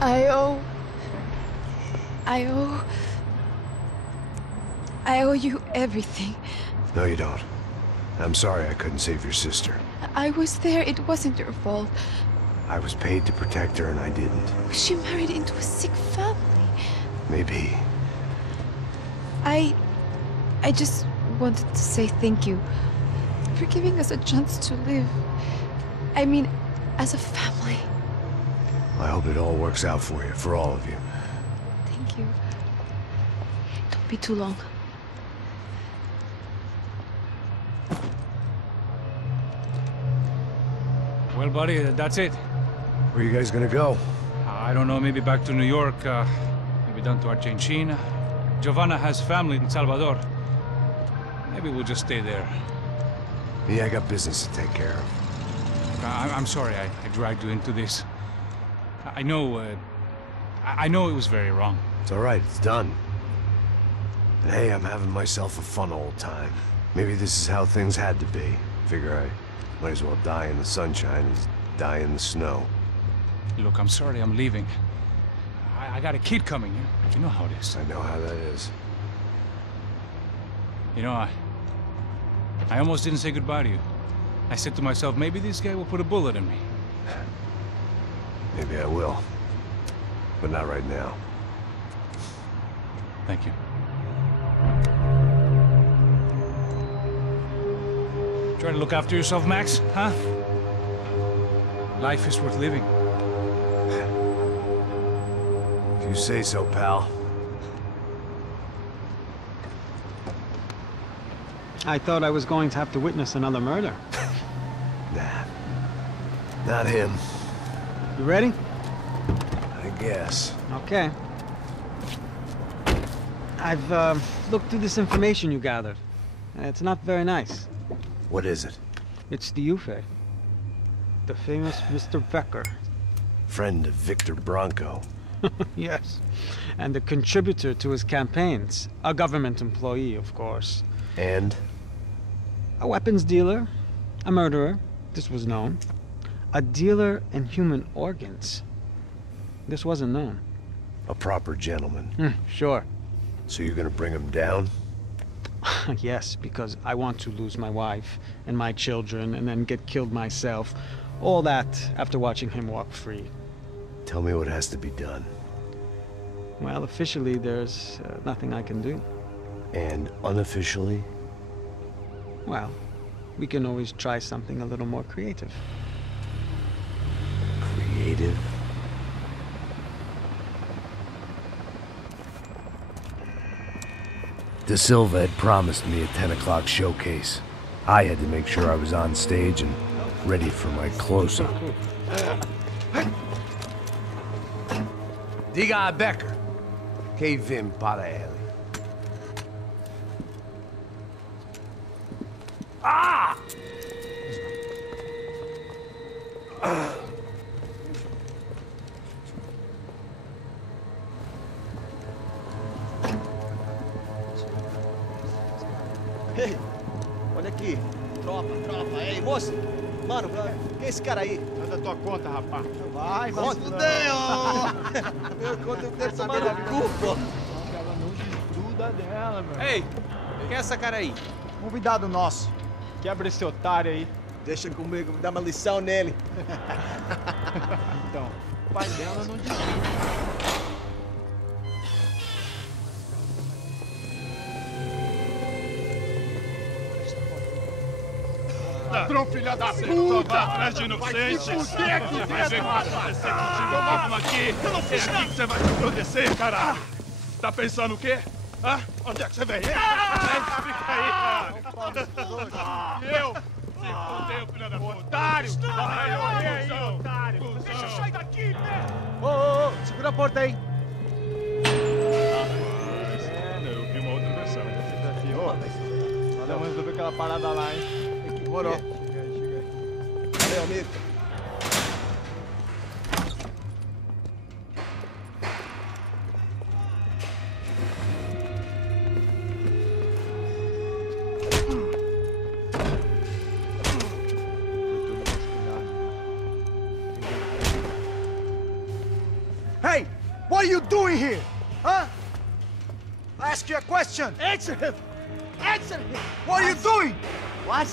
I owe... I owe you everything. No, you don't. I'm sorry I couldn't save your sister. I was there. It wasn't your fault. I was paid to protect her and I didn't. She married into a sick family. Maybe. I just wanted to say thank you for giving us a chance to live. I mean, as a family. I hope it all works out for you, for all of you. Thank you. Don't be too long. Well, buddy, that's it. Where are you guys gonna go? I don't know, maybe back to New York, maybe down to Argentina. Giovanna has family in Salvador. Maybe we'll just stay there. Yeah, I got business to take care of. I'm sorry I dragged you into this. I know it was very wrong. It's all right, it's done. And hey, I'm having myself a fun old time. Maybe this is how things had to be. Figure I might as well die in the sunshine as die in the snow. Look, I'm sorry I'm leaving. I got a kid coming. You know how it is. I know how that is. You know, I almost didn't say goodbye to you. I said to myself, maybe this guy will put a bullet in me. Maybe I will. But not right now. Thank you. Try to look after yourself, Max, huh? Life is worth living. If you say so, pal. I thought I was going to have to witness another murder. Nah. Not him. You ready? I guess. Okay. I've looked through this information you gathered. It's not very nice. What is it? It's the Ufe. The famous Mr. Becker. Friend of Victor Bronco. Yes. And a contributor to his campaigns. A government employee, of course. And? A weapons dealer. A murderer. This was known. A dealer in human organs. This wasn't known. A proper gentleman. Sure. So you're gonna bring him down? Yes, because I want to lose my wife and my children and then get killed myself. All that after watching him walk free. Tell me what has to be done. Well, officially, there's nothing I can do. And unofficially? Well, we can always try something a little more creative. Creative? De Silva had promised me a 10 o'clock showcase. I had to make sure I was on stage and ready for my close-up. Diga a Becker. Que vim para ele. Ah! Ei, olha aqui. Tropa. Ei, moço. Mano, quem é esse cara aí? Manda tua conta, rapaz. Vai fudeu! Meu conta eu quero saber da culpa. Ela não desgruda dela, meu. Ei, quem é essa cara aí? Convidado nosso. Quebra esse otário aí. Deixa comigo, me dá uma lição nele. Então, o pai dela não desgruda. Ladrão, filha da puta! Vai atrás de inocente! Vai se fuder aqui dentro, rapaz! Vai acontecer contigo, vamos aqui! Eu não fiz nada! É aqui que você vai se proteger, caralho! Tá pensando o quê? Hã? Onde é que você vem? Fica aí! E eu? Se fudeu, filha da puta! Otário! Vai, aí, otário! Deixa eu sair daqui, velho! Ô, segura a porta aí! Eu vi uma outra versão. Vamos resolver aquela parada lá, hein? Demorou. Chega aí. Valeu, amigo. doing here? Huh? I ask you a question. Answer him! Answer him! What are you doing? What?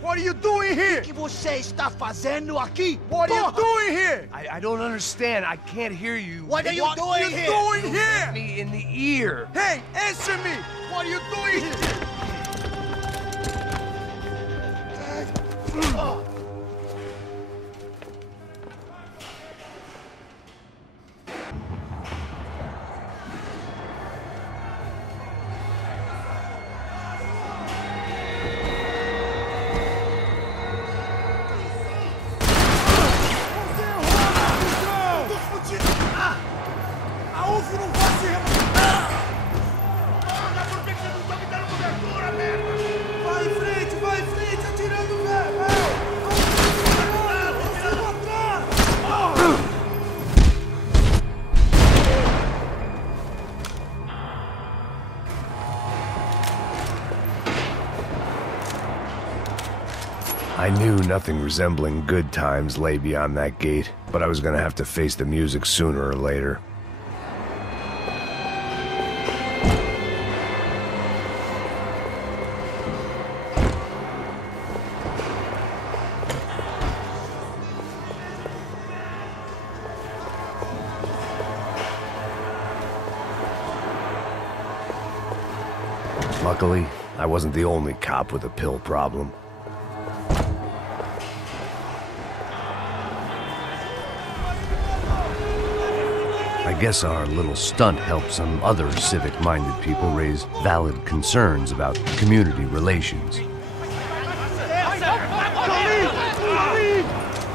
What are you doing here? O que você está fazendo aqui? What are you doing here? I don't understand. I can't hear you. What are you What doing are you here? doing Hit here? me in the ear. Hey, answer me! What are you doing here? I knew nothing resembling good times lay beyond that gate, but I was gonna have to face the music sooner or later. Luckily, I wasn't the only cop with a pill problem. I guess our little stunt helped some other civic-minded people raise valid concerns about community relations.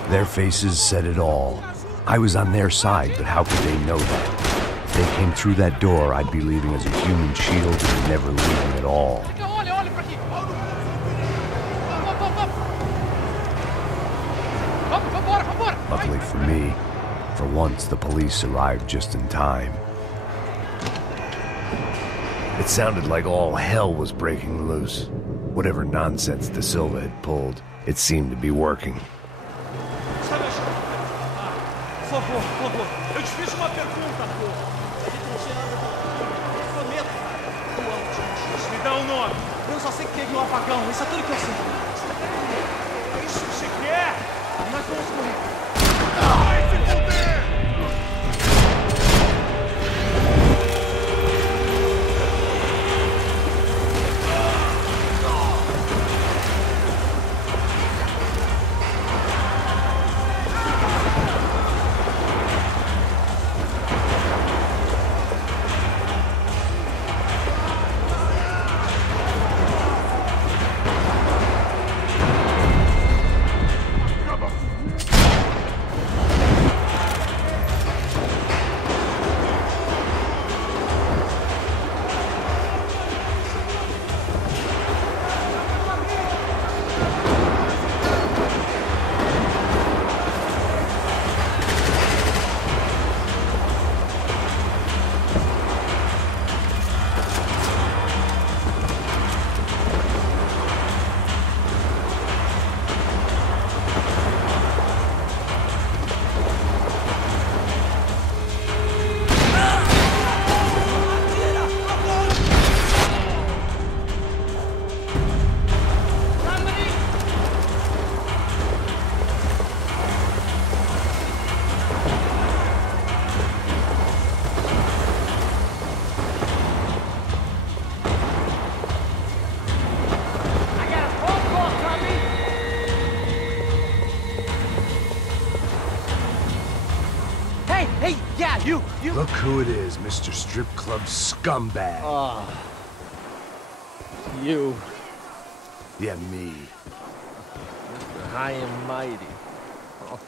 Their faces said it all. I was on their side, but how could they know that? If they came through that door, I'd be leaving as a human shield and never leaving at all. Luckily for me, for once the police arrived just in time. It sounded like all hell was breaking loose. Whatever nonsense De Silva had pulled, it seemed to be working. Por favor, eu te fiz uma pergunta, pô. Prometo. Me dá um nome. Eu só sei que teve um apagão, isso é tudo que eu sei. É isso que você quer? Nós vamos correr. Vai se fuder! You! Look who it is, Mr. Strip Club Scumbag. You. Yeah, me. Mr. High and Mighty. Oh,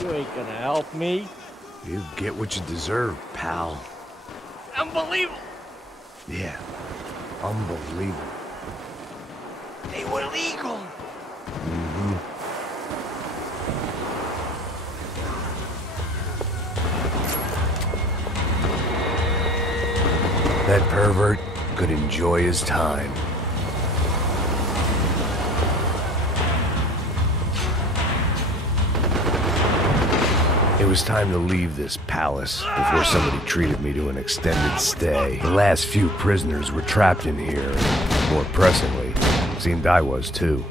you ain't gonna help me. You get what you deserve, pal. Unbelievable! Yeah, unbelievable. They were legal! That pervert could enjoy his time. It was time to leave this palace before somebody treated me to an extended stay. The last few prisoners were trapped in here, and more pressingly, it seemed I was too.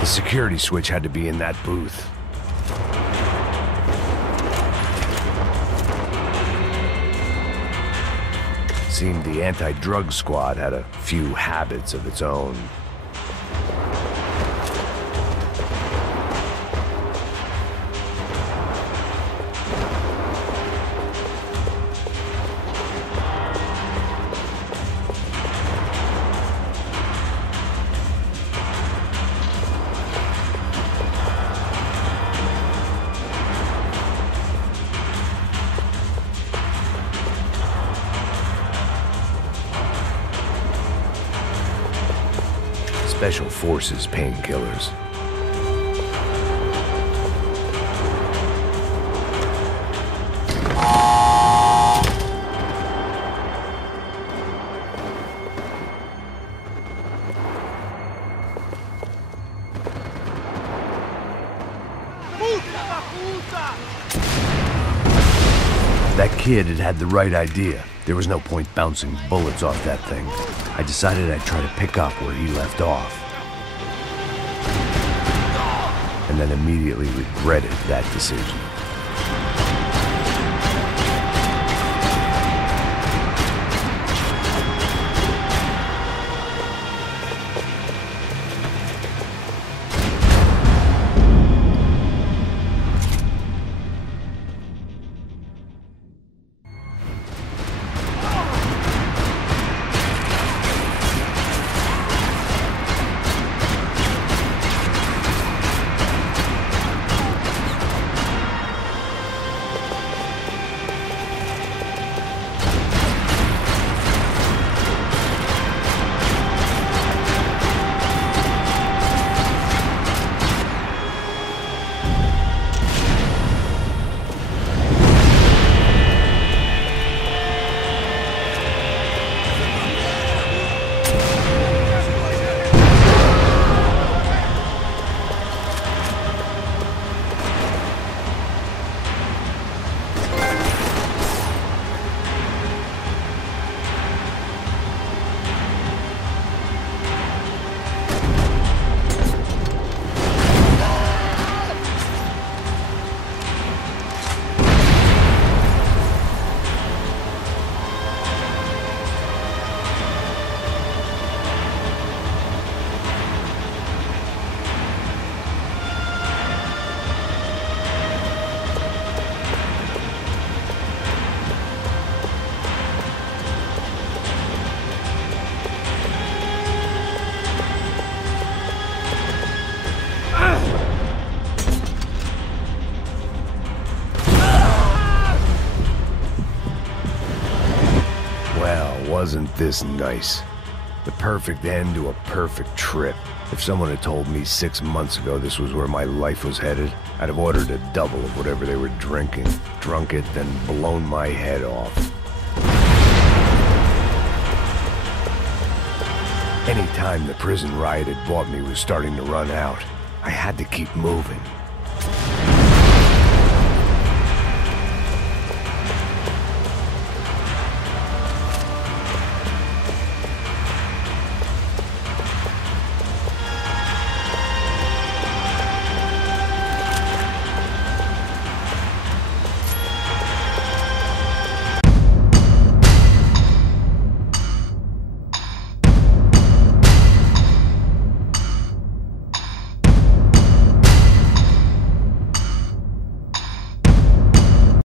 The security switch had to be in that booth. Seemed the anti-drug squad had a few habits of its own. Special Forces painkillers. That kid had the right idea. There was no point bouncing bullets off that thing. I decided I'd try to pick up where he left off. And then immediately regretted that decision. wasn't this nice. The perfect end to a perfect trip. If someone had told me 6 months ago this was where my life was headed, I'd have ordered a double of whatever they were drinking, drunk it, then blown my head off. Any time the prison riot had bought me was starting to run out, I had to keep moving.